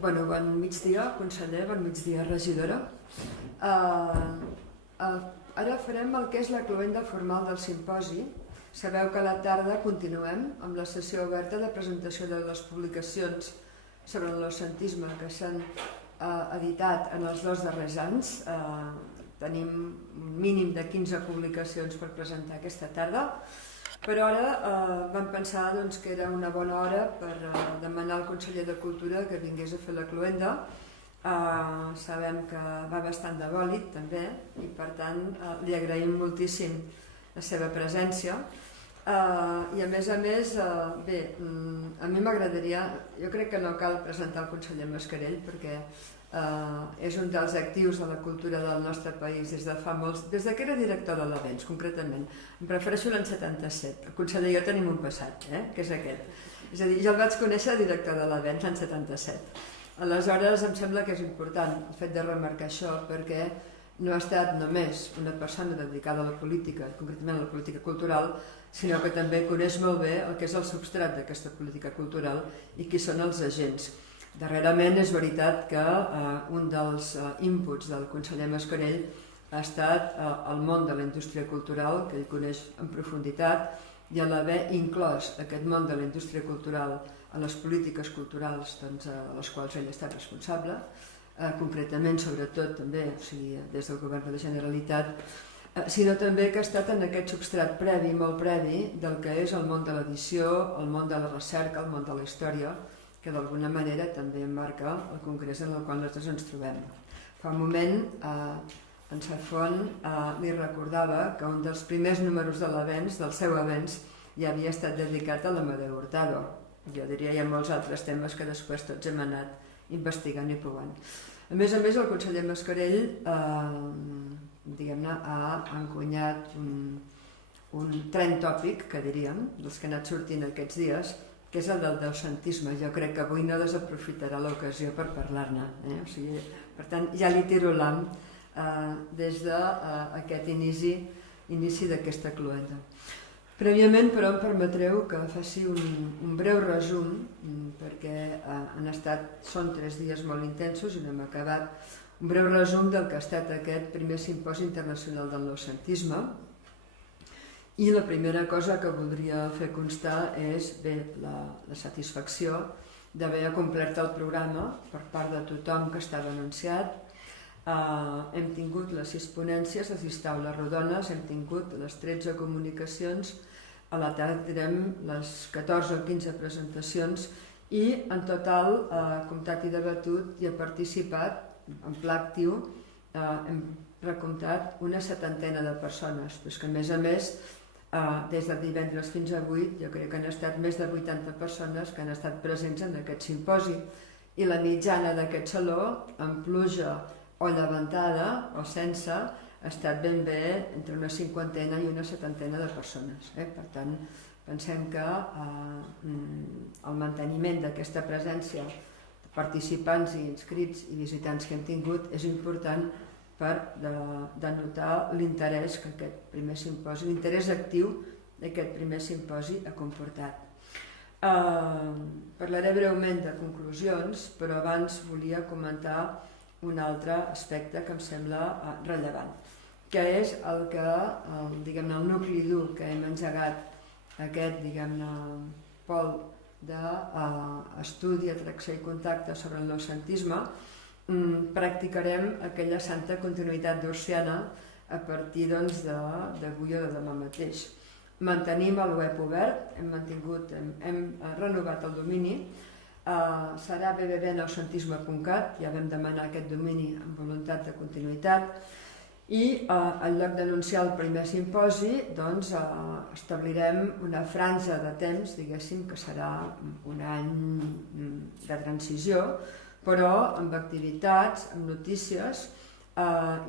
Bon migdia, conseller, bon migdia, regidora. Ara farem el que és la cloenda formal del simposi. Sabeu que a la tarda continuem amb la sessió oberta de presentació de les publicacions sobre el noucentisme que s'han editat en els 2 darrers anys. Tenim un mínim de 15 publicacions per presentar aquesta tarda, però ara vam pensar que era una bona hora per demanar al conseller de Cultura que vingués a fer la cloenda. Sabem que va bastant de bòlit també i per tant li agraïm moltíssim la seva presència i a més, bé, a mi m'agradaria, jo crec que no cal presentar el conseller Mascarell perquè és un dels actius de la cultura del nostre país des de fa molts, des que era director de l'Avenç concretament. Em prefereixo l'any 77, el conseller i jo tenim un passat, que és aquest. És a dir, jo el vaig conèixer director de l'Avenç l'any 77. Aleshores em sembla que és important el fet de remarcar això perquè no ha estat només una persona dedicada a la política, concretament a la política cultural, sinó que també coneix molt bé el que és el substrat d'aquesta política cultural i qui són els agents. Darrerament és veritat que un dels inputs del conseller Mascarell ha estat el món de la indústria cultural, que ell coneix en profunditat, i a l'haver inclòs aquest món de la indústria cultural a les polítiques culturals a les quals ell ha estat responsable, concretament, sobretot, també, des del govern de la Generalitat, sinó també que ha estat en aquest substrat previ, molt previ, del que és el món de l'edició, el món de la recerca, el món de la història, que d'alguna manera també emmarca el congrés en el qual nosaltres ens trobem. Fa un moment, en Safon li recordava que un dels primers números de l'Avenç, del seu Avenç, ja havia estat dedicat a l'Amadeu Hurtado. Jo diria hi ha molts altres temes que després tots hem anat investigant i provant. A més, el conseller Mascarell ha encunyat un tren tòpic, que diríem, dels que ha anat sortint aquests dies, que és el del noucentisme. Jo crec que avui no desaprofitarà l'ocasió per parlar-ne. Per tant, ja li tiro l'am des d'aquest inici d'aquesta cloenda. Prèviament, però, em permetreu que faci un breu resum, perquè són 3 dies molt intensos i no hem acabat, un breu resum del que ha estat aquest primer simposi internacional del noucentisme. I la primera cosa que voldria fer constar és la satisfacció d'haver complert el programa per part de tothom que estava anunciat. Hem tingut les 6 ponències, les 6 taules rodones, hem tingut les 13 comunicacions, a la tarda tindrem les 14 o 15 presentacions i en total, comptat i debatut, hi ha participat en pla actiu, hem recomptat una 70ena de persones, però que a més, des de divendres fins avui jo crec que han estat més de 80 persones que han estat presents en aquest simposi i la mitjana d'aquest saló, amb pluja o llevantada o sense, ha estat ben bé entre una 50ena i una 70ena de persones. Per tant, pensem que el manteniment d'aquesta presència de participants i inscrits i visitants que hem tingut és important per denotar l'interès que aquest primer simposi, l'interès actiu d'aquest primer simposi ha comportat. Parlaré breument de conclusions, però abans volia comentar un altre aspecte que em sembla rellevant, que és el nucli dur que hem engegat aquest pol d'estudi, atracció i contacte sobre el noucentisme. Practicarem aquella santa continuïtat d'Urciana a partir d'avui o de demà mateix. Mantenim el web obert, hem renovat el domini, serà www.noucentisme.cat, ja vam demanar aquest domini amb voluntat de continuïtat i en lloc d'anunciar el primer simposi establirem una franja de temps, diguéssim, que serà un any de transició, però amb activitats, amb notícies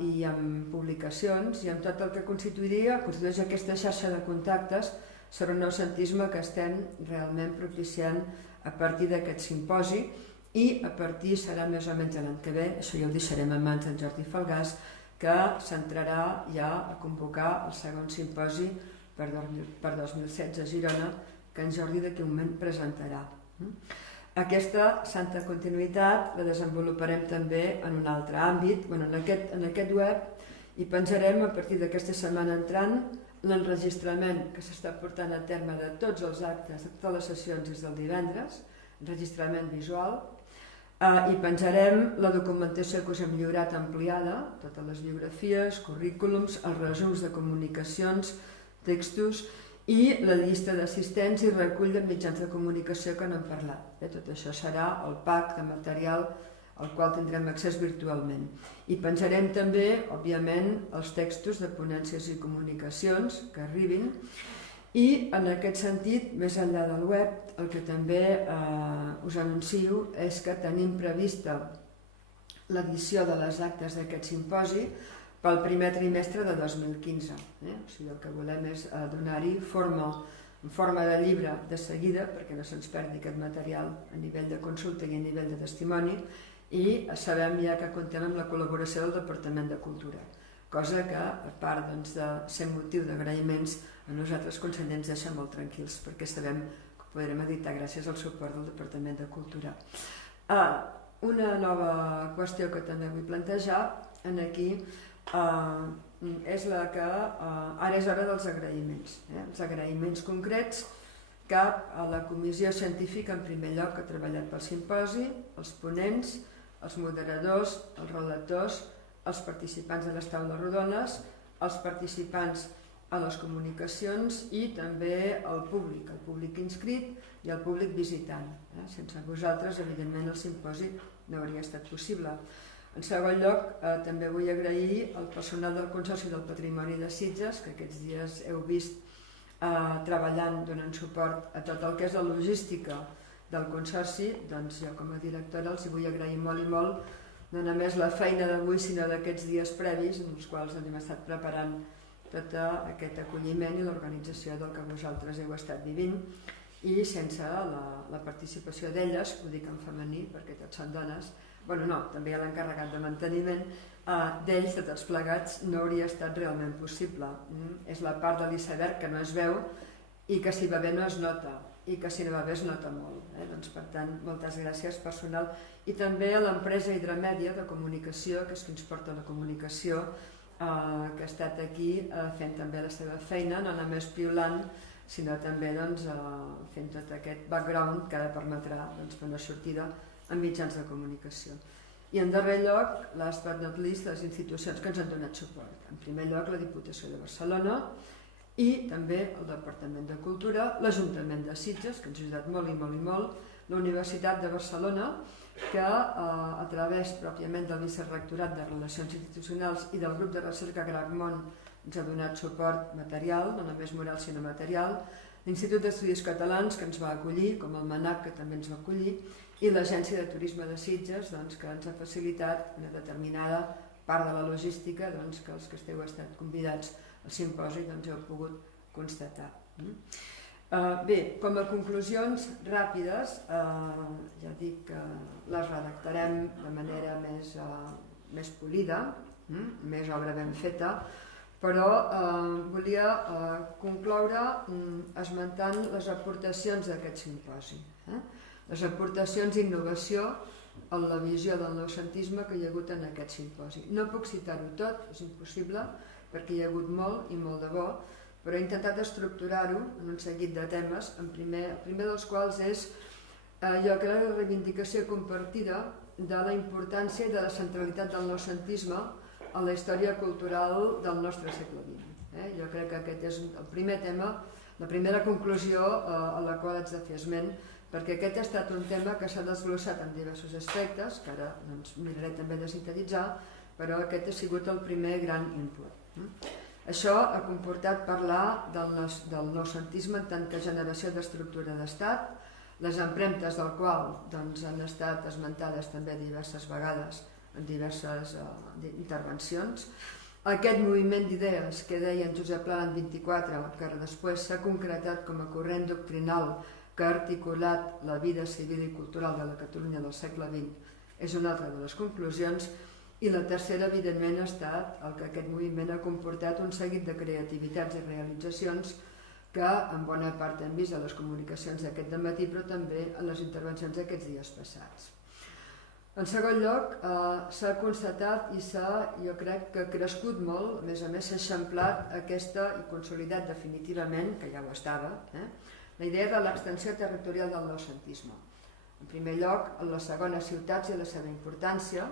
i amb publicacions i amb tot el que constitueix aquesta xarxa de contactes sobre el noucentisme que estem realment propiciant a partir d'aquest simposi i a partir, serà més o menys l'any que ve, això ja ho deixarem en mans d'en Jordi Falgàs, que s'entrarà ja a convocar el segon simposi per 2016 a Girona, que en Jordi d'aquí un moment presentarà. Aquesta santa continuïtat la desenvoluparem també en un altre àmbit. En aquest web hi penjarem a partir d'aquesta setmana entrant l'enregistrament que s'està portant a terme de tots els actes, de totes les sessions des del divendres, enregistrament visual. Hi penjarem la documentació que us hem lliurat ampliada, totes les biografies, currículums, els resums de comunicacions, textos i la llista d'assistents i recull de mitjans de comunicació que n'hem parlat. Tot això serà el pack de material al qual tindrem accés virtualment. I penjarem també, òbviament, els textos de ponències i comunicacions que arribin i, en aquest sentit, més enllà del web, el que també us anuncio és que tenim prevista l'edició de les actes d'aquest simposi pel primer trimestre de 2015. O sigui, el que volem és donar-hi forma, en forma de llibre de seguida, perquè no se'ns perdi aquest material a nivell de consulta i a nivell de testimoni, i sabem ja que comptem amb la col·laboració del Departament de Cultura, cosa que, a part de ser motiu d'agraïments, a nosaltres conseller ens deixa molt tranquils, perquè sabem que ho podrem editar gràcies al suport del Departament de Cultura. Una nova qüestió que també vull plantejar aquí és la que ara és hora dels agraïments, els agraïments concrets cap a la comissió científica en primer lloc que ha treballat pel simposi, els ponents, els moderadors, els relators, els participants de les taules rodones, els participants a les comunicacions i també el públic inscrit i el públic visitant. Sense vosaltres, evidentment, el simposi no hauria estat possible. En segon lloc, també vull agrair al personal del Consorci del Patrimoni de Sitges, que aquests dies heu vist treballant, donant suport a tot el que és la logística del Consorci. Doncs jo com a directora els vull agrair molt i molt, no només la feina d'avui, sinó d'aquests dies previs en els quals hem estat preparant tot aquest acolliment i l'organització del que vosaltres heu estat vivint. I sense la participació d'elles, ho dic en femení perquè tots són dones, també l'encarregat de manteniment, d'ells, de tots plegats, no hauria estat realment possible. És la part de l'iceberg que no es veu i que si va bé no es nota, i que si no va bé es nota molt. Per tant, moltes gràcies personal. I també a l'empresa Hidromèdia de comunicació, que és qui ens porta la comunicació, que ha estat aquí fent també la seva feina, no només piulant, sinó també fent tot aquest background que ara permetrà fer una sortida en mitjans de comunicació. I en darrer lloc, last but not least, les institucions que ens han donat suport. En primer lloc, la Diputació de Barcelona i també el Departament de Cultura, l'Ajuntament de Sitges, que ens ha ajudat molt i molt i molt, la Universitat de Barcelona, que a través pròpiament del Vicerrectorat de Relacions Institucionals i del grup de recerca Gragmont ens ha donat suport material, no només moral sinó material, l'Institut d'Estudis Catalans, que ens va acollir, com el MANAC, que també ens va acollir, i l'Agència de Turisme de Sitges, que ens ha facilitat una determinada part de la logística que els que esteu estat convidats al simposi heu pogut constatar. Bé, com a conclusions ràpides, ja dic que les redactarem de manera més polida, més obra ben feta, però volia concloure esmentant les aportacions d'aquest simposi. Les aportacions d'innovació en la visió del noucentisme que hi ha hagut en aquest simposi. No puc citar-ho tot, és impossible, perquè hi ha hagut molt i molt de bo, però he intentat estructurar-ho en un seguit de temes, el primer dels quals és jo crec la reivindicació compartida de la importància i de la centralitat del noucentisme en la història cultural del nostre segle XX. Jo crec que aquest és el primer tema, la primera conclusió a la qual haig de fer esment, perquè aquest ha estat un tema que s'ha desglossat en diversos aspectes, que ara miraré també de sintetitzar, però aquest ha sigut el primer gran input. Això ha comportat parlar del noucentisme en tant que generació d'estructura d'estat, les empremtes del qual han estat esmentades també diverses vegades en diverses intervencions. Aquest moviment d'idees que deia en Josep Pla l'any 24, que després s'ha concretat com a corrent doctrinal que ha articulat la vida civil i cultural de la Catalunya del segle XX, és una altra de les conclusions. I la tercera, evidentment, ha estat el que aquest moviment ha comportat un seguit de creativitats i realitzacions que en bona part hem vist a les comunicacions d'aquest dematí, però també en les intervencions d'aquests dies passats. En segon lloc, s'ha constatat i jo crec que ha crescut molt, a més s'ha eixamplat aquesta i consolidat definitivament, que ja ho estava, la idea de l'extensió territorial del noucentisme. En primer lloc, en les segones ciutats i la seva importància,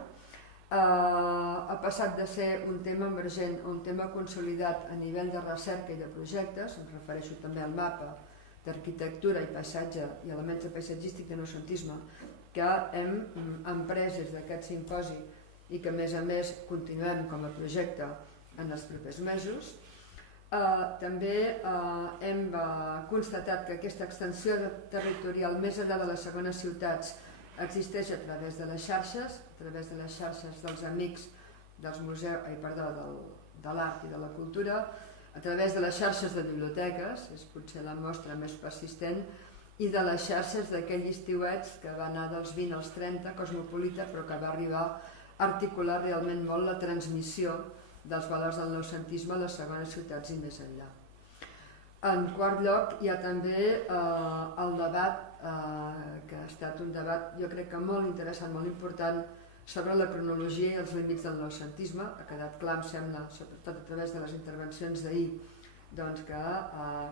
ha passat de ser un tema emergent o un tema consolidat a nivell de recerca i de projectes, em refereixo també al mapa d'arquitectura i paisatge i elements de paisatgístic de noucentisme, que hem emprès des d'aquest simposi i que a més continuem com a projecte en els propers mesos. També hem constatat que aquesta extensió territorial més enllà de les segones ciutats existeix a través de les xarxes, dels amics dels museus, de l'art i de la cultura, a través de les xarxes de biblioteques, és potser la mostra més persistent, i de les xarxes d'aquell estiuets que va anar dels 20 als 30, cosmopolita, però que va arribar a articular realment molt la transmissió dels valors del noucentisme a les segones ciutats i més enllà. En quart lloc, hi ha també el debat, que ha estat un debat, jo crec que molt interessant, molt important, sobre la cronologia i els límits del noucentisme. Ha quedat clar, em sembla, sobretot a través de les intervencions d'ahir, que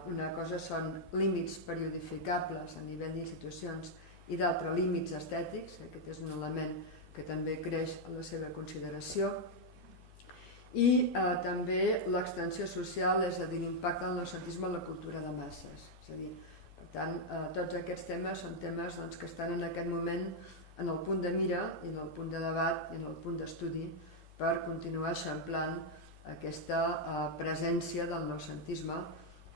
una cosa són límits periodificables a nivell d'institucions i d'altre límits estètics, aquest és un element que també creix a la seva consideració, i també l'extensió social, és a dir, l'impacte del noucentisme en la cultura de masses. És a dir, per tant, tots aquests temes són temes que estan en aquest moment en el punt de mira i en el punt de debat i en el punt d'estudi per continuar eixamplant aquesta presència del noucentisme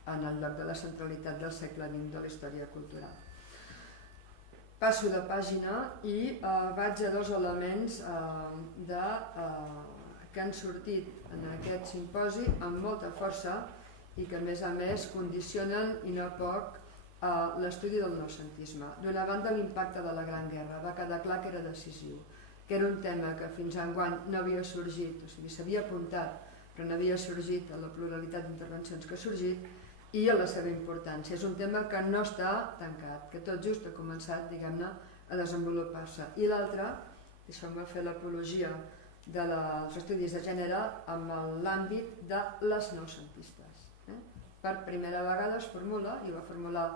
en el lloc de la centralitat del segle XX de la història cultural. Passo de pàgina i vaig a dos elements que han sortit en aquest simposi amb molta força i que a més condicionen i no poc l'estudi del noucentisme. D'una banda, l'impacte de la Gran Guerra. Va quedar clar que era decisiu, que era un tema que fins enguany no havia sorgit, o sigui, s'havia apuntat, però no havia sorgit a la pluralitat d'intervencions que ha sorgit, i a la seva importància. És un tema que no està tancat, que tot just ha començat, diguem-ne, a desenvolupar-se. I l'altre, deixeu-me fer l'apologia dels estudis de gènere amb l'àmbit de les noucentistes. Per primera vegada es formula, i ho va formular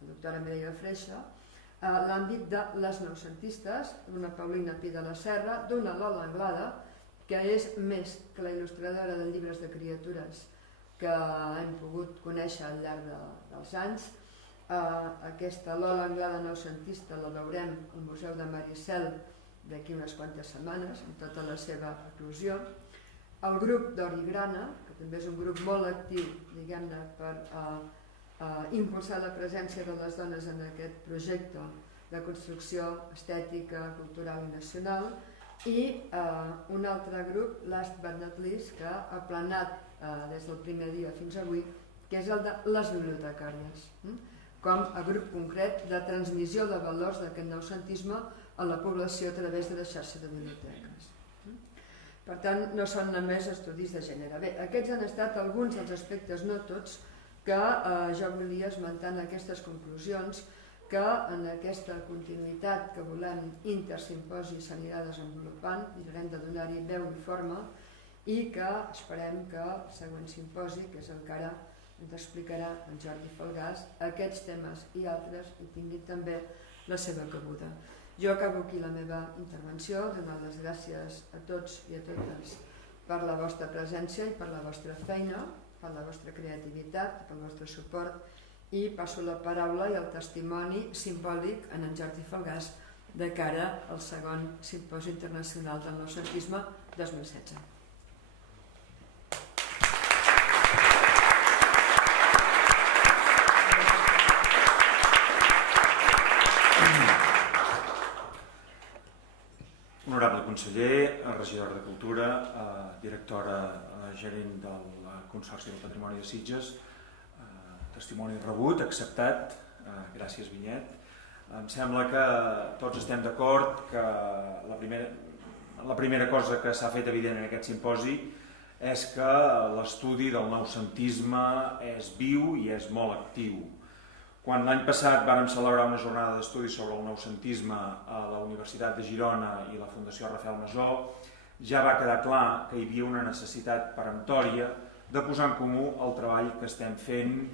la doctora Mireia Freixa, l'àmbit de les noucentistes, d'una Paulina Pi de la Serra, d'una Lola Anglada, que és més que la il·lustradora de llibres de criatures que hem pogut conèixer al llarg dels anys. Aquesta Lola Anglada noucentista la veurem al Museu de Maricel d'aquí unes quantes setmanes, amb tota la seva eclosió. El grup d'Ori Grana, que també és un grup molt actiu, diguem-ne, per impulsar la presència de les dones en aquest projecte de construcció estètica, cultural i nacional, i un altre grup, last but not least, que ha planat des del primer dia fins avui, que és el de les bibliotecàries, com a grup concret de transmissió de valors d'aquest noucentisme a la població a través de la xarxa de biblioteques. Per tant, no són només estudis de gènere. Bé, aquests han estat alguns dels aspectes, no tots, que jo volia esmentar en aquestes conclusions, que en aquesta continuïtat que volem intersimposi s'anirà desenvolupant, i haurem de donar-hi veu i forma, i que esperem que el següent simposi, que és el que ara ens explicarà en Jordi Falgàs, aquests temes i altres hi tinguin també la seva cabuda. Jo acabo aquí la meva intervenció, donant les gràcies a tots i a totes per la vostra presència i per la vostra feina, per la vostra creativitat, pel vostre suport, i passo la paraula i el testimoni simbòlic a en Jordi Falgàs de cara al segon simposi internacional del noucentisme 2016. Honorable conseller, regidora de Cultura, directora gerent del Consorci del Patrimoni de Sitges, testimoni rebut, acceptat, gràcies Vinyet. Em sembla que tots estem d'acord que la primera cosa que s'ha fet evident en aquest simposi és que l'estudi del noucentisme és viu i és molt actiu. Quan l'any passat vàrem celebrar una jornada d'estudi sobre el noucentisme a la Universitat de Girona i la Fundació Rafael Masó, ja va quedar clar que hi havia una necessitat peremptòria de posar en comú el treball que estem fent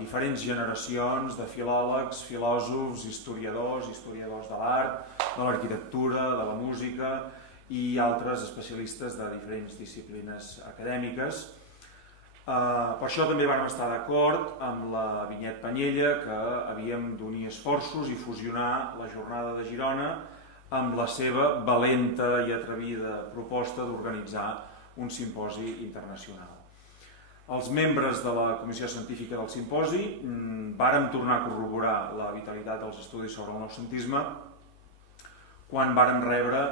diferents generacions de filòlegs, filòsofs, historiadors de l'art, de l'arquitectura, de la música i altres especialistes de diferents disciplines acadèmiques. Per això també vam estar d'acord amb la Vinyet Panyella que havíem d'unir esforços i fusionar la jornada de Girona amb la seva valenta i atrevida proposta d'organitzar un simposi internacional. Els membres de la Comissió Científica del Simposi vàrem tornar a corroborar la vitalitat dels estudis sobre el noucentisme quan vàrem rebre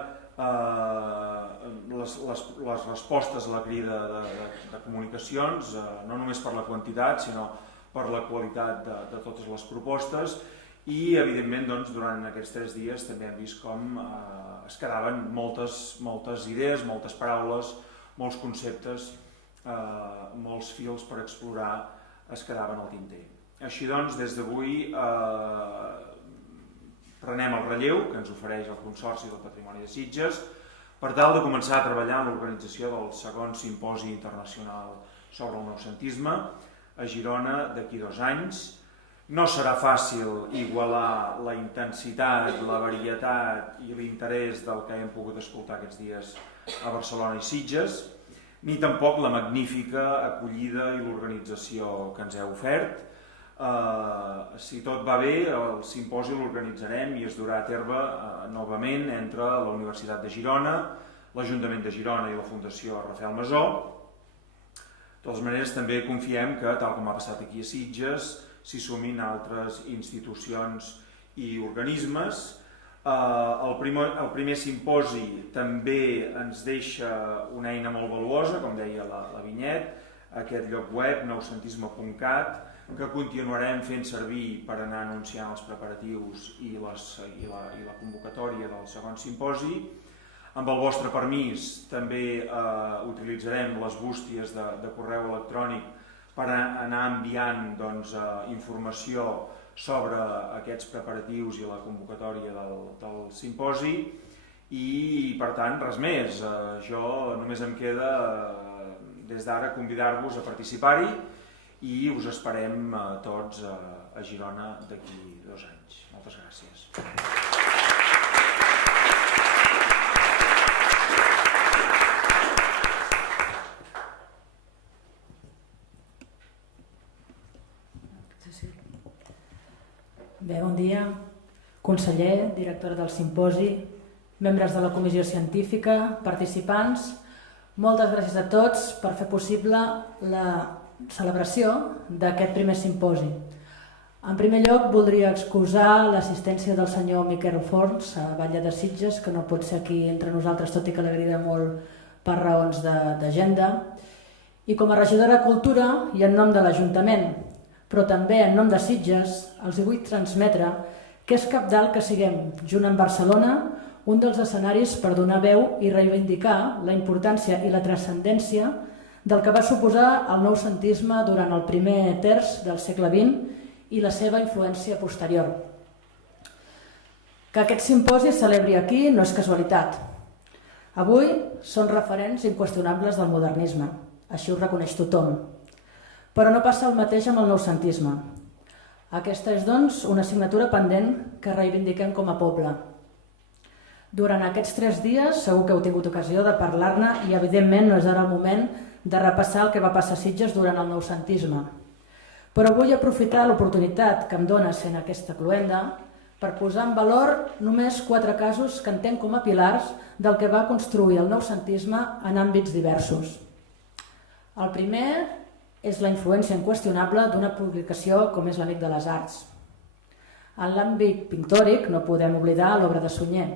les respostes a la crida de comunicacions, no només per la quantitat, sinó per la qualitat de totes les propostes i, evidentment, durant aquests 3 dies també hem vist com es quedaven moltes idees, moltes paraules, molts conceptes, molts fils per explorar es quedaven al tinter. Així doncs, des d'avui prenem el relleu que ens ofereix el Consorci del Patrimoni de Sitges per tal de començar a treballar en l'organització del segon simposi internacional sobre el noucentisme a Girona d'aquí 2 anys. No serà fàcil igualar la intensitat, la varietat i l'interès del que hem pogut escoltar aquests dies a Barcelona i Sitges, ni tampoc la magnífica acollida i l'organització que ens heu ofert. Si tot va bé, el simposi l'organitzarem i es durà a terme novament entre la Universitat de Girona, l'Ajuntament de Girona i la Fundació Rafael Masó. De totes maneres, també confiem que, tal com ha passat aquí a Sitges, s'hi sumin altres institucions i organismes. El primer simposi també ens deixa una eina molt valuosa, com deia la Vinyet, aquest lloc web, noucentisme.cat, que continuarem fent servir per anar anunciant els preparatius i la convocatòria del segon simposi. Amb el vostre permís també utilitzarem les bústies de correu electrònic per anar enviant informació sobre aquests preparatius i la convocatòria del simposi i, per tant, res més. Jo només em queda des d'ara convidar-vos a participar-hi i us esperem tots a Girona d'aquí 2 anys. Moltes gràcies. Bé, bon dia. Conseller, directora del simposi, membres de la comissió científica, participants, moltes gràcies a tots per fer possible la celebració d'aquest primer simposi. En primer lloc, voldria excusar l'assistència del senyor Miquel Forns a Batlle de Sitges, que no pot ser aquí entre nosaltres, tot i que l'agrada molt per raons d'agenda. I com a regidora de Cultura i en nom de l'Ajuntament, però també en nom de Sitges, els vull transmetre que és cabdal que siguem, junt amb Barcelona, un dels escenaris per donar veu i reivindicar la importància i la transcendència del que va suposar el noucentisme durant el primer terç del segle XX i la seva influència posterior. Que aquest simposi es celebri aquí no és casualitat. Avui són referents inqüestionables del modernisme, així ho reconeix tothom. Però no passa el mateix amb el noucentisme. Aquesta és, doncs, una assignatura pendent que reivindiquem com a poble. Durant aquests 3 dies segur que heu tingut ocasió de parlar-ne i, evidentment, no és ara el moment de repassar el que va passar a Sitges durant el noucentisme. Però vull aprofitar l'oportunitat que em dona sent aquesta cloenda per posar en valor només 4 casos que entenc com a pilars del que va construir el noucentisme en àmbits diversos. El primer és la influència inqüestionable d'una publicació com és l'Amic de les Arts. En l'àmbit pictòric no podem oblidar l'obra de Sunyer.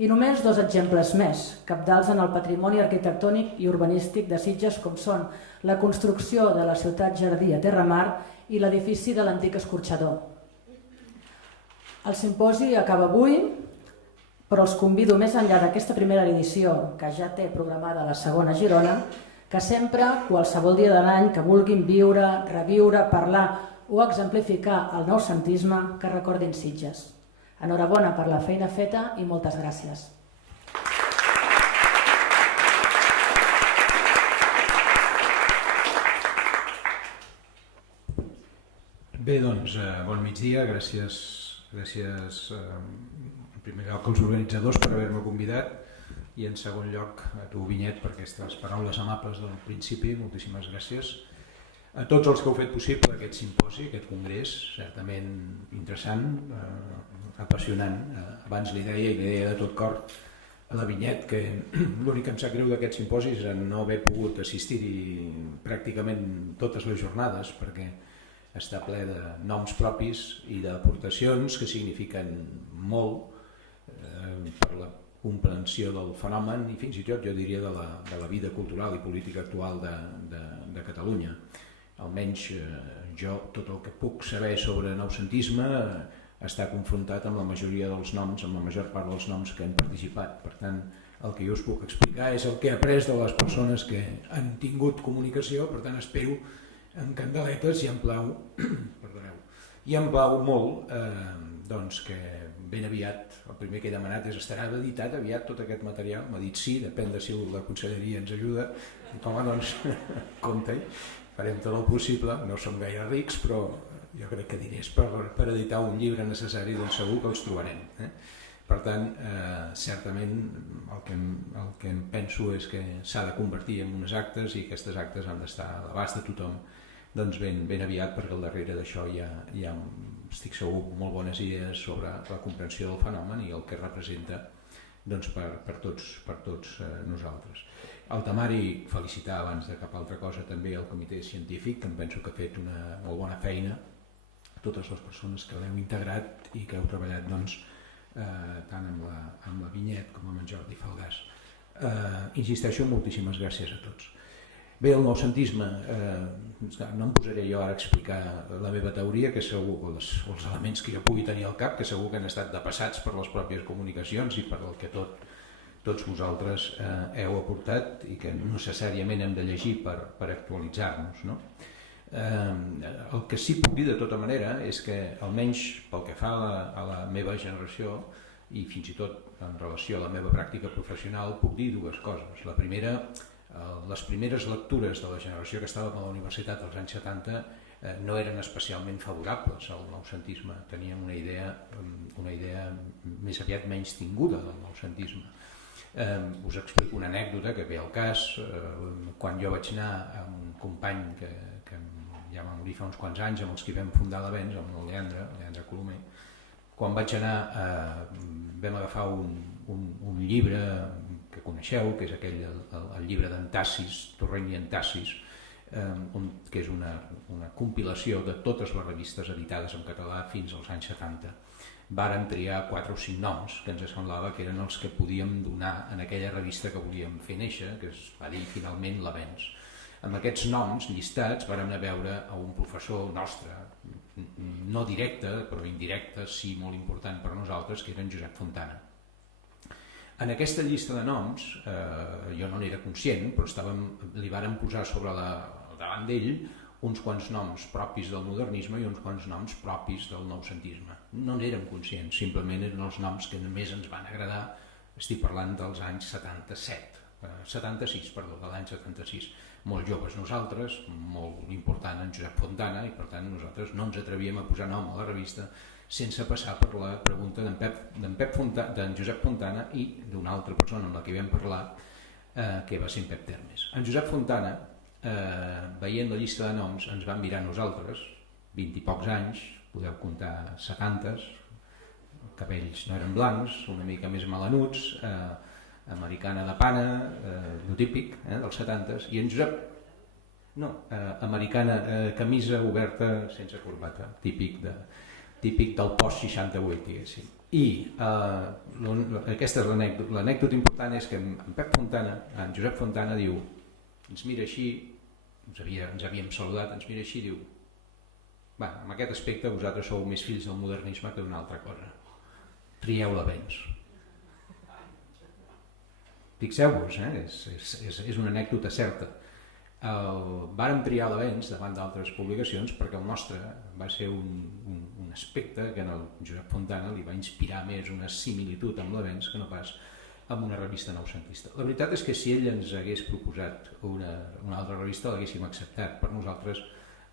I només 2 exemples més, cabdals en el patrimoni arquitectònic i urbanístic de Sitges, com són la construcció de la ciutat jardí a Terramar i l'edifici de l'antic escorxador. El simposi acaba avui, però els convido més enllà d'aquesta primera edició, que ja té programada la segona a Girona, que sempre, qualsevol dia de l'any que vulguin viure, reviure, parlar o exemplificar el noucentisme, que recordin Sitges. Enhorabona per la feina feta i moltes gràcies. Bé, doncs, bon migdia, gràcies en primer lloc als organitzadors per haver-me convidat i en segon lloc a tu, Vinyet, per aquestes paraules amables del principi, moltíssimes gràcies. A tots els que heu fet possible aquest simposi, aquest congrés, certament interessant, apassionant. Abans li deia de tot cor a la Vinyet que l'únic que em sap greu d'aquest simposi és no haver pogut assistir-hi pràcticament totes les jornades, perquè està ple de noms propis i d'aportacions que signifiquen molt per la comprensió del fenomen i fins i tot jo diria de la vida cultural i política actual de Catalunya. Almenys jo tot el que puc saber sobre noucentisme està confrontat amb la majoria dels noms, amb la major part dels noms que han participat. Per tant, el que jo us puc explicar és el que he après de les persones que han tingut comunicació, per tant espero amb candeletes i em plau molt doncs que ben aviat, el primer que he demanat és estarà editat aviat tot aquest material, m'ha dit sí, depèn de si la conselleria ens ajuda, home doncs compte, farem tot el possible, no som gaire rics però jo crec que diners per editar un llibre necessari doncs segur que els trobarem. Per tant, certament el que em penso és que s'ha de convertir en unes actes i aquestes actes han d'estar a l'abast de tothom doncs ben aviat, perquè al darrere d'això hi ha, estic segur, molt bones idees sobre la comprensió del fenomen i el que representa doncs, per tots nosaltres. El temari, felicitar abans de cap altra cosa també el comitè científic, que em penso que ha fet una molt bona feina, totes les persones que l'heu integrat i que heu treballat doncs, tant amb la Vinyet com amb en Jordi Falgàs. Insisteixo, moltíssimes gràcies a tots. Bé, el noucentisme, no em posaré jo ara a explicar la meva teoria, que segur, els elements que jo pugui tenir al cap, que segur que han estat depassats per les pròpies comunicacions i per el que tots vosaltres heu aportat i que necessàriament hem de llegir per actualitzar-nos. No? El que sí puc dir de tota manera és que, almenys pel que fa a la meva generació i fins i tot en relació a la meva pràctica professional, puc dir dues coses. La primera, les primeres lectures de la generació que estàvem a la universitat als anys 70 no eren especialment favorables al noucentisme, tenien una idea més aviat menys tinguda del noucentisme. Us explico una anècdota que ve al cas. Quan jo vaig anar amb un company que ja va morir fa uns quants anys, amb els que vam fundar l'Avenç, amb el Leandre Colomer, quan vaig anar vam agafar un llibre que coneixeu, que és el llibre d'en Tassis, Torrent i en Tassis, que és una compilació de totes les revistes editades en català fins als anys 70. Vàrem triar 4 o 5 noms que ens semblava que eren els que podíem donar en aquella revista que volíem fer néixer, que es va dir finalment l'Avenç. Amb aquests noms llistats vàrem anar a veure a un professor nostre, no directe, però indirecte, sí molt important per nosaltres, que era en Josep Fontana. En aquesta llista de noms, jo no n'era conscient, però li vàrem posar davant d'ell uns quants noms propis del modernisme i uns quants noms propis del noucentisme. No n'érem conscients, simplement eren els noms que només ens van agradar, estic parlant dels anys 76, de l'any 76. Molt joves nosaltres, molt important en Josep Fontana, i per tant nosaltres no ens atrevíem a posar nom a la revista sense passar per la pregunta d'en Josep Fontana i d'una altra persona amb la que vam parlar, que va ser en Pep Termes. En Josep Fontana, veient la llista de noms, ens van mirar nosaltres, 20 i pocs anys, podeu comptar 70, cabells no eren blancs, una mica més melanuts, americana de pana, lo típic, dels 70s, i en Josep, americana, camisa oberta sense corbata, típic del post-68, diguéssim. I aquesta és l'anècdota important, és que en Pep Fontana, en Josep Fontana diu, ens mira així, ens havíem saludat, ens mira així i diu, en aquest aspecte vosaltres sou més fills del modernisme que d'una altra cosa. Trieu l'Avenç. Fixeu-vos, és una anècdota certa. Vàrem triar l'avenç davant d'altres publicacions perquè el nostre va ser un aspecte que al Josep Fontana li va inspirar més una similitud amb l'avenç que no pas amb una revista noucentista. La veritat és que si ell ens hagués proposat una altra revista l'haguéssim acceptat. Per nosaltres,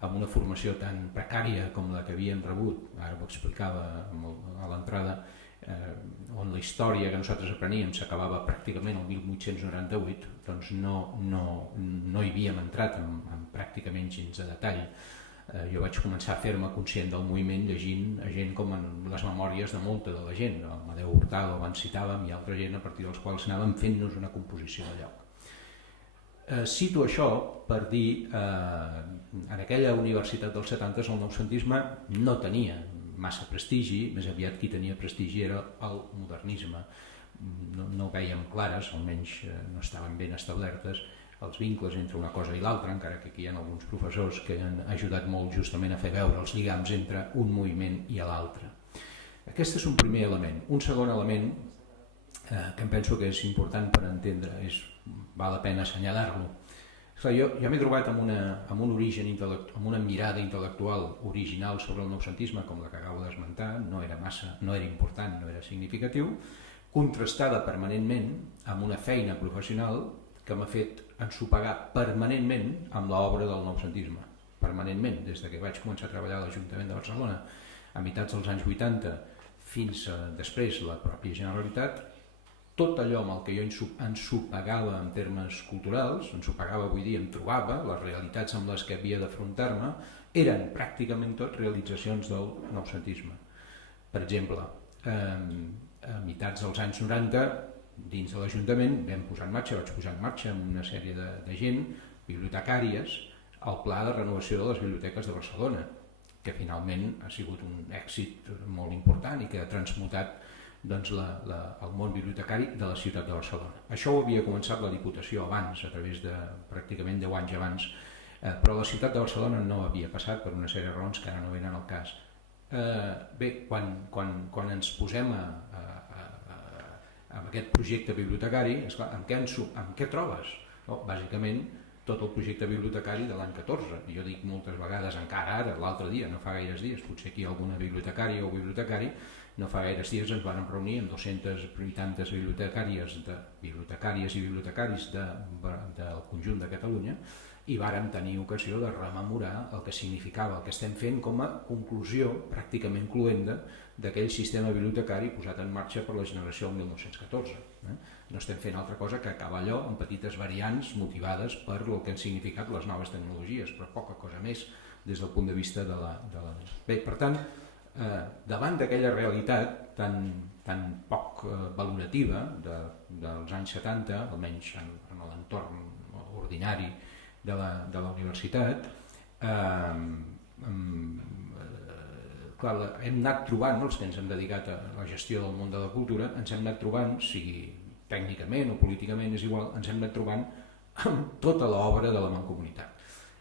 amb una formació tan precària com la que havíem rebut, ara ho explicava a l'entrada, on la història que nosaltres apreníem s'acabava pràcticament el 1898, doncs no hi havíem entrat en pràcticament gens de detall. Jo vaig començar a fer-me conscient del moviment llegint a gent com en les memòries de molta de la gent, Amadeu Hurtado abans citàvem i altra gent a partir dels quals anàvem fent-nos una composició de lloc. Cito això per dir en aquella universitat dels 70 el noucentisme no tenia massa prestigi, més aviat qui tenia prestigi era el modernisme. No veiem clares, almenys no estaven ben establertes, els vincles entre una cosa i l'altra, encara que aquí hi ha alguns professors que han ajudat molt justament a fer veure els lligams entre un moviment i l'altre. Aquest és un primer element. Un segon element que em penso que és important per entendre, val la pena assenyalar-lo. Jo m'he trobat amb un origen, amb una mirada intel·lectual original sobre el noucentisme, com la que acabo d'esmentar, no era important, no era significatiu, contrastada permanentment amb una feina professional que m'ha fet ensopegar permanentment amb l'obra del noucentisme. Permanentment, des que vaig començar a treballar a l'Ajuntament de Barcelona a meitats dels anys 80 fins després la pròpia Generalitat, tot allò amb el que jo ensopegava en termes culturals, vull dir, em trobava, les realitats amb les que havia d'afrontar-me, eren pràcticament tot realitzacions del noucentisme. Per exemple, a meitats dels anys 90, dins de l'Ajuntament, vaig posar en marxa amb una sèrie de gent, bibliotecàries, el pla de renovació de les biblioteques de Barcelona, que finalment ha sigut un èxit molt important i que ha transmutat el món bibliotecari de la ciutat de Barcelona. Això ho havia començat la Diputació abans, a través de pràcticament 10 anys abans, però la ciutat de Barcelona no havia passat per una sèrie de raons que ara no venen al cas. Bé, quan ens posem amb aquest projecte bibliotecari, esclar, amb què trobes? Bàsicament, tot el projecte bibliotecari de l'any 14. Jo dic moltes vegades, encara ara, l'altre dia, no fa gaires dies, potser aquí alguna bibliotecària o bibliotecari, no fa gaires dies ens vam reunir amb 280 bibliotecàries i bibliotecaris del conjunt de Catalunya i vàrem tenir ocasió de rememorar el que significava el que estem fent com a conclusió pràcticament cloenda d'aquell sistema bibliotecari posat en marxa per la generació del 1914. No estem fent altra cosa que acabar allò amb petites variants motivades per el que han significat les noves tecnologies, però poca cosa més des del punt de vista de la... Bé, per tant, davant d'aquella realitat tan poc valorativa dels anys 70, almenys en l'entorn ordinari de la universitat, clar, hem anat trobant, els que ens hem dedicat a la gestió del món de la cultura, ens hem anat trobant, sigui tècnicament o políticament, és igual, ens hem anat trobant amb tota l'obra de la Mancomunitat.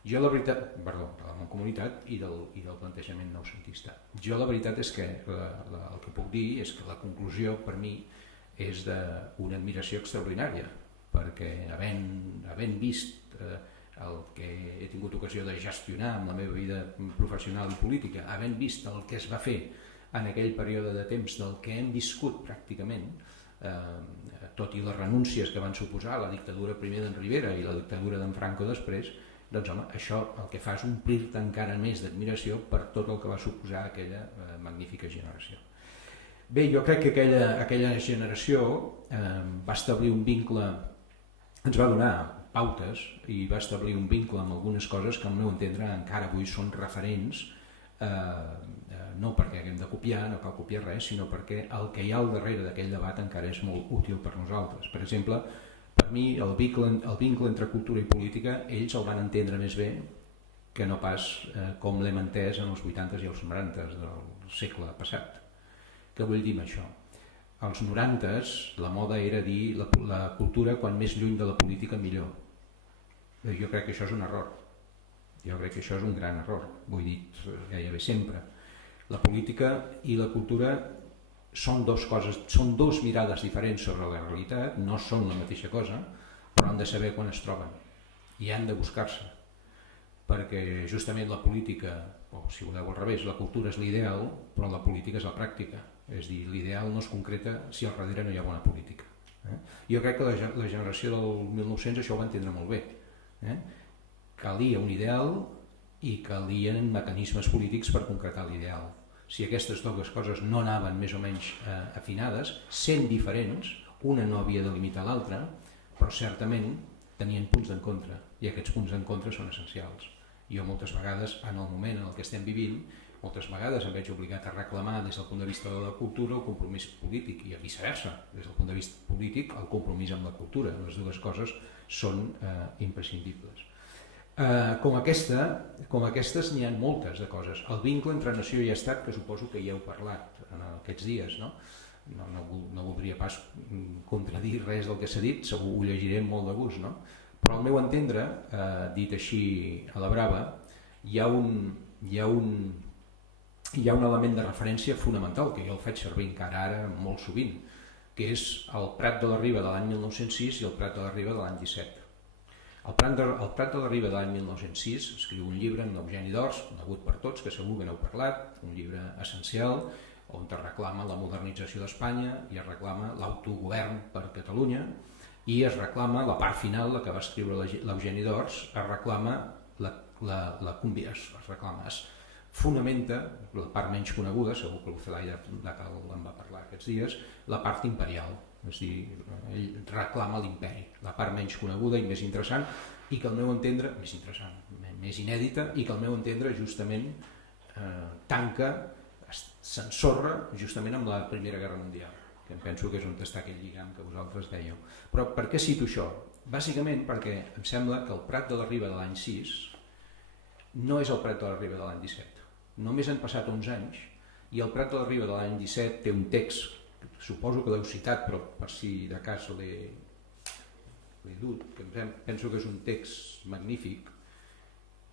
De la Mancomunitat i del plantejament noucentista. Jo la veritat és que el que puc dir és que la conclusió per mi és d'una admiració extraordinària, perquè havent vist el que he tingut ocasió de gestionar amb la meva vida professional i política, havent vist el que es va fer en aquell període de temps del que hem viscut pràcticament, tot i les renúncies que van suposar la dictadura primer d'en Rivera i la dictadura d'en Franco després, doncs home, això el que fa és omplir-te encara més d'admiració per tot el que va suposar aquella magnífica generació. Bé, jo crec que aquella generació va establir un vincle, ens va donar pautes i va establir un vincle amb algunes coses que al meu entendre encara avui són referents, no perquè haguem de copiar, no cal copiar res, sinó perquè el que hi ha al darrere d'aquell debat encara és molt útil per nosaltres. Per exemple, per mi el vincle entre cultura i política ells el van entendre més bé que no pas com l'hem entès en els 80s i els 90s del segle passat. Què vull dir amb això? Als 90s la moda era dir la cultura quan més lluny de la política millor. Jo crec que això és un error. Jo crec que això és un gran error. Ho he dit gairebé sempre. La política i la cultura són dos mirades diferents sobre la realitat, no són la mateixa cosa, però han de saber quan es troben i han de buscar-se, perquè justament la política, o si voleu al revés, la cultura és l'ideal, però la política és la pràctica, és dir, l'ideal no es concreta si al darrere no hi ha bona política. Jo crec que la generació del 1900 això ho va entendre molt bé. Calia un ideal i calien mecanismes polítics per concretar l'ideal. Si aquestes dues coses no anaven més o menys afinades, sent diferents, una no havia de limitar l'altra, però certament tenien punts en contra, i aquests punts en contra són essencials. Jo moltes vegades, en el moment en el que estem vivint, moltes vegades em veig obligat a reclamar des del punt de vista de la cultura el compromís polític i viceversa, des del punt de vista polític el compromís amb la cultura. Les dues coses són imprescindibles. Com aquestes n'hi ha moltes de coses. El vincle entre nació i estat, que suposo que ja heu parlat en aquests dies, no voldria pas contradir res del que s'ha dit, segur ho llegiré amb molt de gust, no? Però al meu entendre, dit així a la brava, hi ha un element de referència fonamental, que jo el faig servir encara ara molt sovint, que és el Prat de la Riba de l'any 1906 i el Prat de la Riba de l'any 17. El Prat de la Riba de l'any 1906 escriu un llibre amb Eugeni d'Ors, conegut per tots, que segur que n'heu parlat, un llibre essencial, on es reclama la modernització d'Espanya i es reclama l'autogovern per Catalunya i es reclama la part final, la que va escriure l'Eugeni d'Ors, es reclama es fonamenta, la part menys coneguda, segur que l'Ocelaia en va parlar aquests dies, la part imperial, és a dir, ell reclama l'imperi, la part menys coneguda i més interessant, i que al meu entendre, més inèdita, i que al meu entendre justament tanca, s'ensorra justament amb la Primera Guerra Mundial, que em penso que és on està aquell lligam que vosaltres dèieu. Però per què cito això? Bàsicament perquè em sembla que el Prat de la Riba de l'any 6 no és el Prat de la Riba de l'any 17. Només han passat 11 anys i el Prat de la Riba de l'any 17 té un text, suposo que l'heu citat, però per si de cas l'he dut, que penso que és un text magnífic,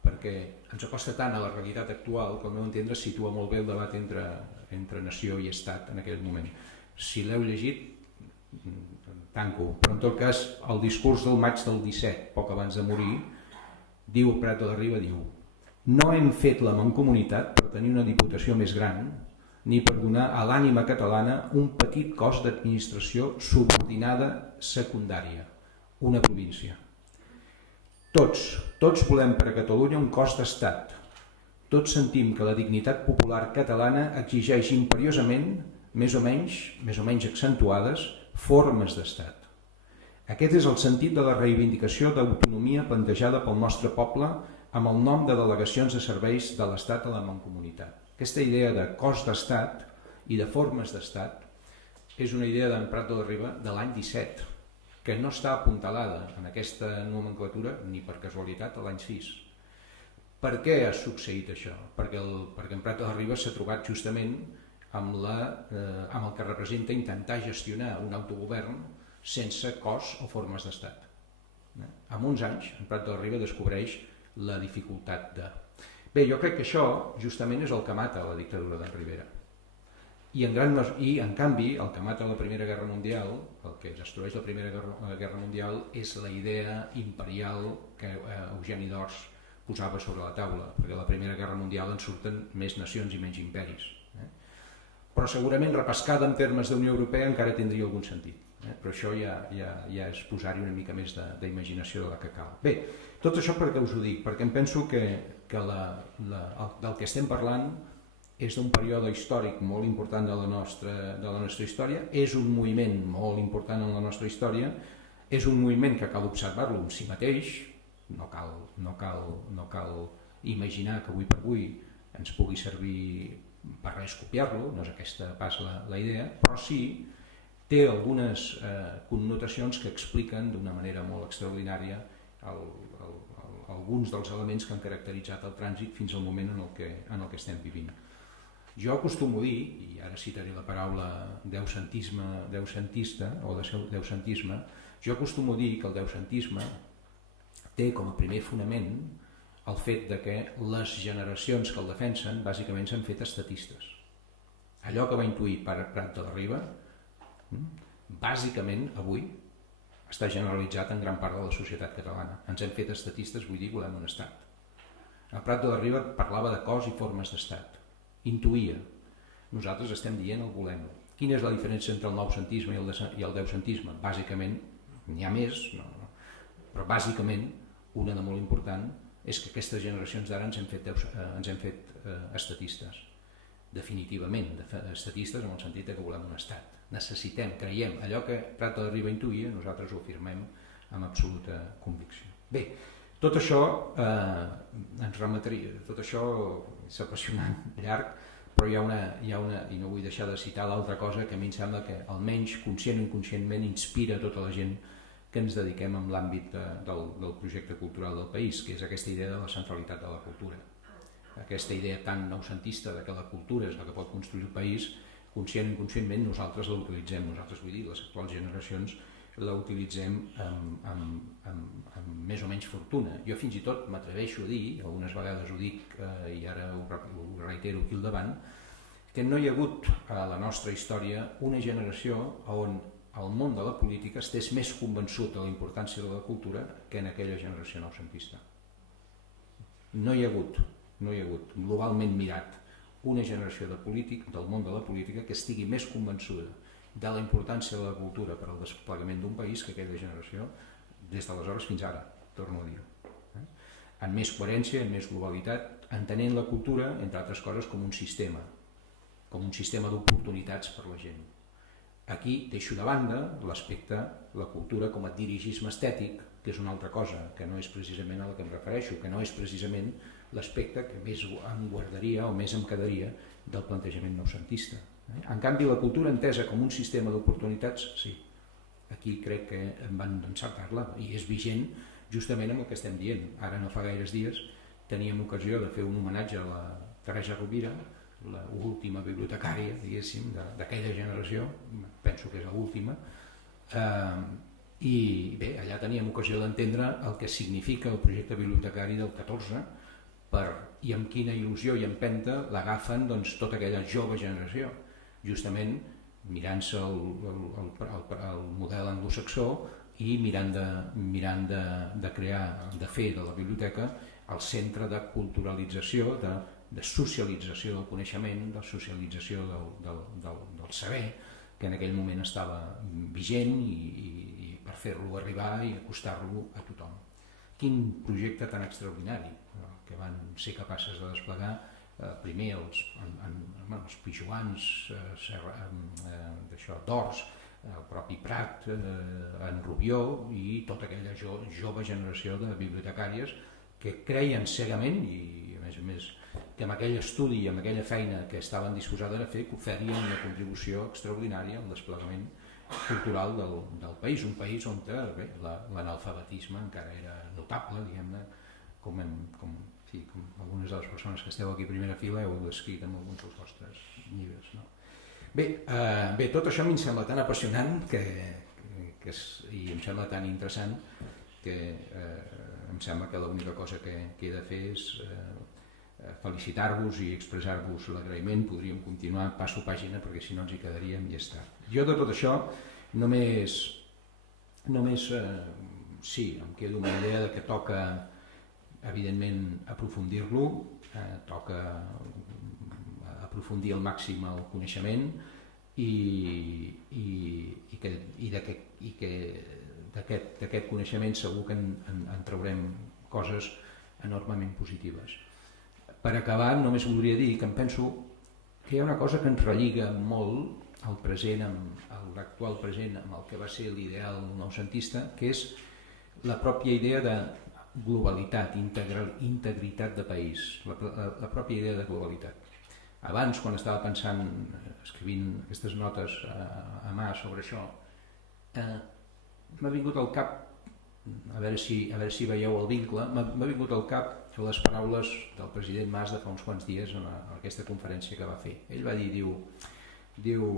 perquè ens acosta tant a la realitat actual que al meu entendre situa molt bé el debat entre nació i estat en aquell moment. Si l'heu llegit, tanco, però en tot cas el discurs del maig del 17, poc abans de morir, diu Prat de la Riba, diu: no hem fet la mancomunitat per tenir una diputació més gran ni per donar a l'ànima catalana un petit cos d'administració subordinada secundària, una província. Tots volem per a Catalunya un cos d'estat. Tots sentim que la dignitat popular catalana exigeix imperiosament, més o menys accentuades, formes d'estat. Aquest és el sentit de la reivindicació d'autonomia plantejada pel nostre poble amb el nom de delegacions de serveis de l'Estat a la Mancomunitat. Aquesta idea de cos d'estat i de formes d'estat és una idea d'en Prat de la Riba de l'any 17, que no està apuntalada en aquesta nomenclatura ni per casualitat a l'any 6. Per què ha succeït això? Perquè en Prat de la Riba s'ha trobat justament amb el que representa intentar gestionar un autogovern sense cos o formes d'estat. En uns anys, en Prat de la Riba descobreix la dificultat de... Bé, jo crec que això justament és el que mata la dictadura d'en Rivera. I en canvi, el que mata la Primera Guerra Mundial, el que destrueix la Primera Guerra Mundial, és la idea imperial que Eugeni d'Ors posava sobre la taula, perquè a la Primera Guerra Mundial en surten més nacions i menys imperis. Però segurament repescada en termes d'Unió Europea encara tindria algun sentit. Però això ja és posar-hi una mica més d'imaginació de la que cal. Bé, tot això per què us ho dic? Perquè em penso que del que estem parlant és d'un període històric molt important de la nostra història, és un moviment molt important en la nostra història, és un moviment que cal observar-lo en si mateix, no cal imaginar que avui per avui ens pugui servir per res copiar-lo, no és aquesta pas la idea, però sí té algunes connotacions que expliquen d'una manera molt extraordinària alguns dels elements que han caracteritzat el trànsit fins al moment en el que estem vivint. Jo acostumo a dir, i ara citaré la paraula deucentista o deucentisme, jo acostumo a dir que el deucentisme té com a primer fonament el fet de que les generacions que el defensen bàsicament s'han fet estatistes. allò que va intuir Prat de la Riba, bàsicament avui està generalitzat en gran part de la societat catalana. Ens hem fet estatistes, vull dir, volem un estat. El Prat de la Riba parlava de cos i formes d'estat, intuïa. Nosaltres estem dient el volem. Quina és la diferència entre el noucentisme i el deucentisme? Bàsicament, n'hi ha més, però bàsicament una de molt important és que aquestes generacions d'ara ens hem fet estatistes. Definitivament, estatistes en el sentit que volem un estat. Necessitem, creiem, allò que Prat de la Riba intuïa, nosaltres ho afirmem amb absoluta convicció. Bé, tot això ens remetria, tot això és apassionant, llarg, però hi ha una, i no vull deixar de citar l'altra cosa que a mi em sembla que almenys conscient o inconscientment inspira tota la gent que ens dediquem en l'àmbit del projecte cultural del país, que és aquesta idea de la centralitat de la cultura. Aquesta idea tan noucentista de que la cultura és la que pot construir el país, conscient o inconscientment nosaltres la utilitzem, nosaltres vull dir, les actuals generacions la utilitzem amb més o menys fortuna. Jo fins i tot m'atreveixo a dir, algunes vegades ho dic i ara ho reitero aquí al davant, que no hi ha hagut a la nostra història una generació on el món de la política estés més convençut de la importància de la cultura que en aquella generació noucentista. No hi ha hagut, globalment mirat, una generació del món de la política que estigui més convençuda de la importància de la cultura per al desplegament d'un país que aquella generació des d'aleshores fins ara, torno a dir-ho. En més coherència, en més globalitat, entenent la cultura, entre altres coses, com un sistema d'oportunitats per la gent. Aquí deixo de banda l'aspecte, la cultura com a dirigisme estètic, que és una altra cosa, que no és precisament a la que em refereixo, que no és precisament l'aspecte que més em guardaria o més em quedaria del plantejament noucentista. En canvi, la cultura entesa com un sistema d'oportunitats, sí, aquí crec que em van encertar-la i és vigent justament amb el que estem dient. Ara no fa gaires dies teníem ocasió de fer un homenatge a la Teresa Rovira, l'última bibliotecària, diguéssim, d'aquella generació, penso que és l'última, i bé, allà teníem ocasió d'entendre el que significa el projecte bibliotecari del 14 i amb quina il·lusió i empenta l'agafen tota aquella jove generació, justament mirant-se el model anglosaxó i mirant de crear, de fer de la biblioteca el centre de culturalització, de socialització del coneixement, de socialització del saber, que en aquell moment estava vigent i per fer-lo arribar i acostar-lo a tothom. Quin projecte tan extraordinari que van ser capaces de desplegar primer els pijoans d'Ors, el propi Prat, en Rubió i tota aquella jove generació de bibliotecàries que creien cegament i a més que amb aquell estudi i amb aquella feina que estaven disposades a fer oferien una contribució extraordinària al desplegament cultural del país, un país on l'analfabetisme encara era notable, diguem-ne, com algunes de les persones que esteu aquí a primera fila heu descrit en alguns dels vostres llibres. Bé, tot això a mi em sembla tan apassionant i em sembla tan interessant que em sembla que l'única cosa que he de fer és felicitar-vos i expressar-vos l'agraïment. Podríem continuar, passo pàgina perquè si no ens hi quedaríem i ja està. Jo de tot això només sí, em quedo amb la idea de que toca evidentment aprofundir-lo, toca aprofundir al màxim el coneixement i que d'aquest coneixement segur que en traurem coses enormement positives. Per acabar, només voldria dir que em penso que hi ha una cosa que ens relliga molt el present, amb l'actual present, amb el que va ser l'ideal noucentista, que és la pròpia idea de globalitat, integritat de país, la pròpia idea de globalitat. Abans, quan estava pensant, escrivint aquestes notes a mà sobre això, m'ha vingut al cap, a veure si veieu el vincle, m'ha vingut al cap les paraules del president Mas de fa uns quants dies en aquesta conferència que va fer. Ell va dir, diu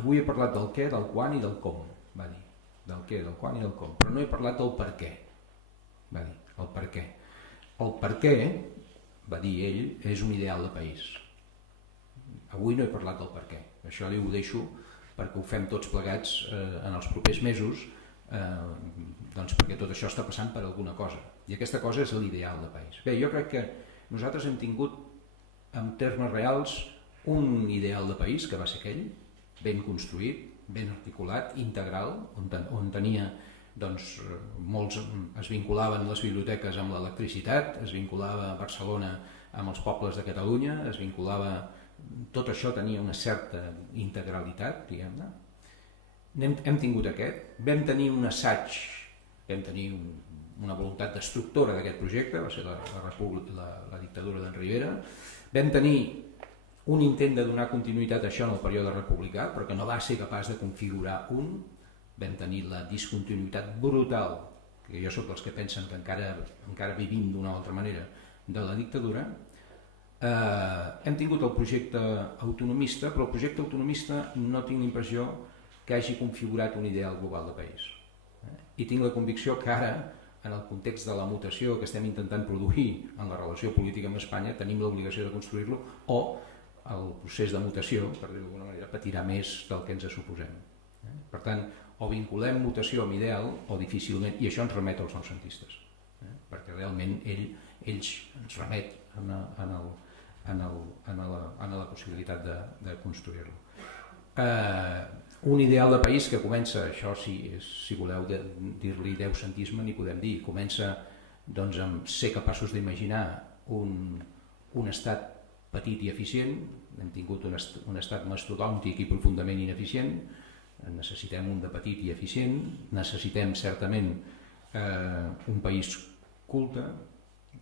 avui he parlat del què, del quan i del com, va dir, del què, del quan i del com, però no he parlat del per què, va dir, el per què. El per què, va dir ell, és un ideal de país. Avui no he parlat del per què, això ho deixo perquè ho fem tots plegats en els propers mesos, doncs perquè tot això està passant per alguna cosa, i aquesta cosa és l'ideal de país. Bé, jo crec que nosaltres hem tingut, en termes reals, un ideal de país que va ser aquell, ben construït, ben articulat, integral, on tenia, doncs, molts es vinculaven les biblioteques amb l'electricitat, es vinculava Barcelona amb els pobles de Catalunya, es vinculava... Tot això tenia una certa integralitat, diguem-ne. Hem tingut aquest, vam tenir un assaig, vam tenir una voluntat destructora d'aquest projecte, va ser la dictadura d'en Rivera, vam tenir un intent de donar continuïtat a això en el període republicà, però que no va ser capaç de configurar vam tenir la discontinuïtat brutal, que jo soc dels que pensen que encara vivim d'una altra manera, de la dictadura. Hem tingut el projecte autonomista, però el projecte autonomista no tinc la impressió que hagi configurat un ideal global de país. I tinc la convicció que ara, en el context de la mutació que estem intentant produir en la relació política amb Espanya, tenim l'obligació de construir-lo, o el procés de mutació, per dir-ho d'alguna manera, patirà més del que ens suposem. Per tant, o vinculem mutació amb ideal, o difícilment, i això ens remet als noucentistes, perquè realment ells ens remet a la possibilitat de construir-lo. Un ideal de país que comença, això si voleu dir-li deucentisme n'hi podem dir, comença doncs, amb ser capaços d'imaginar un estat petit i eficient. Hem tingut un estat mastodòntic i profundament ineficient, necessitem un de petit i eficient, necessitem certament un país culte.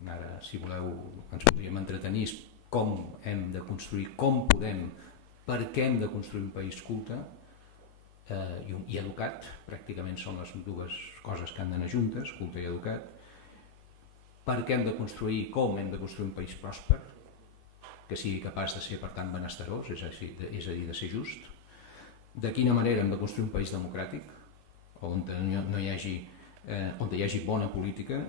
Ara, si voleu, ens podríem entretenir com hem de construir, com podem, per què hem de construir un país culte i educat, pràcticament són les dues coses que han d'anar juntes, culte i educat. Per què hem de construir, com hem de construir un país pròsper, que sigui capaç de ser, per tant, benestarós, és a dir, de ser just. De quina manera hem de construir un país democràtic, on hi hagi bona política,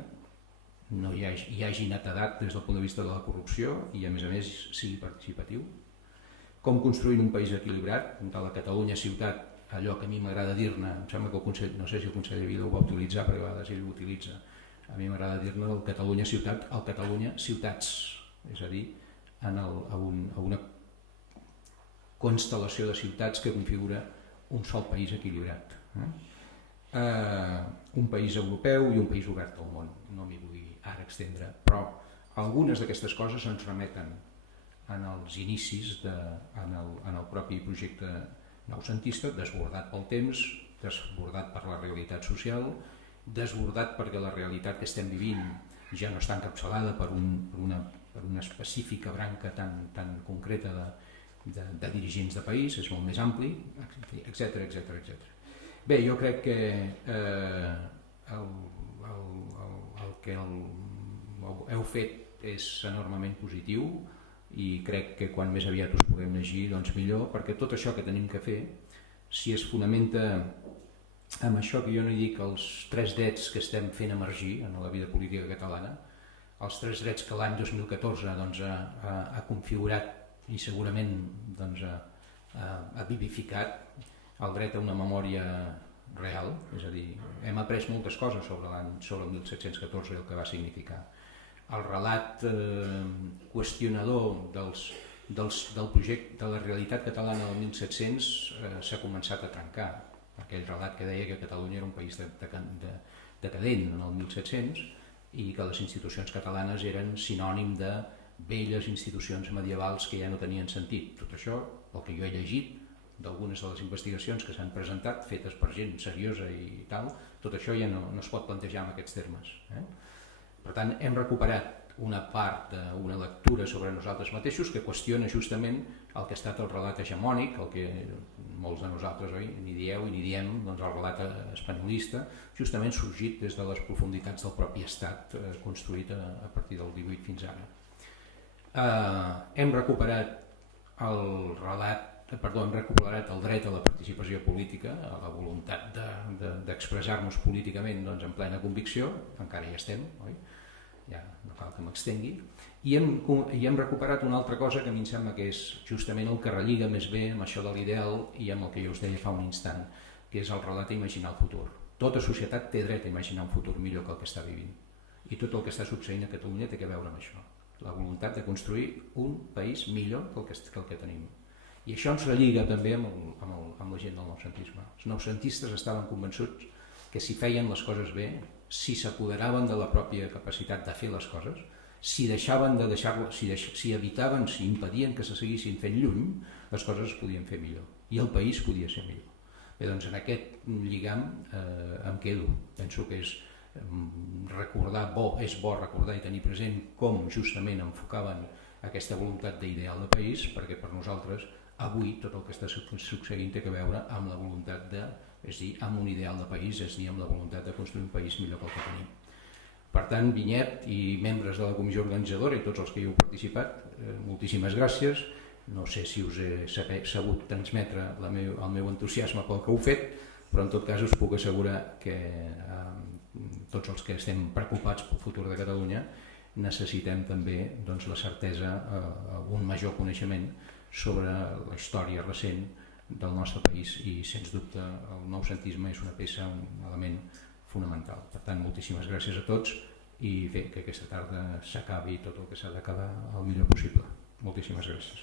no hi hagi netedat des del punt de vista de la corrupció i, a més sigui participatiu. Com construir un país equilibrat, de la Catalunya ciutat, allò que a mi m'agrada dir-ne, em sembla que no sé si el conseller Vila ho va utilitzar, perquè a vegades ell ho utilitza, a mi m'agrada dir-ne el Catalunya ciutat, el Catalunya ciutats, és a dir, a una constel·lació de ciutats que configura un sol país equilibrat. Un país europeu i un país obert al món, no m'hi vull ara extendre, però algunes d'aquestes coses ens remeten en els inicis, en el propi projecte noucentista, desbordat pel temps, desbordat per la realitat social, desbordat perquè la realitat que estem vivint ja no està encapçalada per una específica branca tan concreta de dirigents de país, és molt més ampli, etc. Bé, jo crec que el que heu fet és enormement positiu i crec que quan més aviat us puguem llegir doncs millor, perquè tot això que tenim que fer, si es fonamenta amb això que jo no dic els 3 drets que estem fent emergir en la vida política catalana, els 3 drets que l'any 2014 doncs, ha configurat i segurament doncs, ha vivificat el dret a una memòria real, és a dir, hem après moltes coses sobre el 1714 i el que va significar. El relat qüestionador del projecte de la realitat catalana del 1700 s'ha començat a trencar. Aquell relat que deia que Catalunya era un país decadent en el 1700 i que les institucions catalanes eren sinònim de velles institucions medievals que ja no tenien sentit. Tot això, el que jo he llegit d'algunes de les investigacions que s'han presentat, fetes per gent seriosa i tal, tot això ja no es pot plantejar en aquests termes. Per tant, hem recuperat una part d'una lectura sobre nosaltres mateixos que qüestiona justament el que ha estat el relat hegemònic, el que molts de nosaltres ni dieu i ni diem, doncs el relat espanyolista, justament sorgit des de les profunditats del propi estat construït a partir del 18 fins ara. Hem recuperat el dret a la participació política, a la voluntat d'expressar-nos políticament doncs, en plena convicció, encara hi estem, oi? ja no cal que m'extengui, i hem recuperat una altra cosa que a mi em sembla que és justament el que relliga més bé amb això de l'ideal i amb el que jo us deia fa un instant, que és el relat a imaginar el futur. Tota societat té dret a imaginar un futur millor que el que està vivint, i tot el que està succeint a Catalunya té que veure amb això, la voluntat de construir un país millor que el que tenim. I això ens relliga també amb la gent del noucentisme. Els noucentistes estaven convençuts que si feien les coses bé, si s'apoderaven de la pròpia capacitat de fer les coses, si deixaven de deixar-les, si evitaven, si impedien que se seguissin fent lluny, les coses es podien fer millor i el país podia ser millor. Bé, doncs en aquest lligam em quedo. Penso que és bo recordar i tenir present com justament enfocaven aquesta voluntat d'ideal de país, perquè per nosaltres avui tot el que està succeint té a veure amb la voluntat de, és a dir, amb un ideal de país, és a dir, amb la voluntat de construir un país millor que el que tenim. Per tant, Vinyet i membres de la comissió organitzadora i tots els que hi heu participat, moltíssimes gràcies. No sé si us he sabut transmetre el meu entusiasme pel que heu fet, però en tot cas us puc assegurar que tots els que estem preocupats pel futur de Catalunya necessitem també la certesa, un major coneixement sobre la història recent del nostre país i, sens dubte, el noucentisme és una peça, un element fonamental. Per tant, moltíssimes gràcies a tots i bé, que aquesta tarda s'acabi tot el que s'ha d'acabar el millor possible. Moltíssimes gràcies.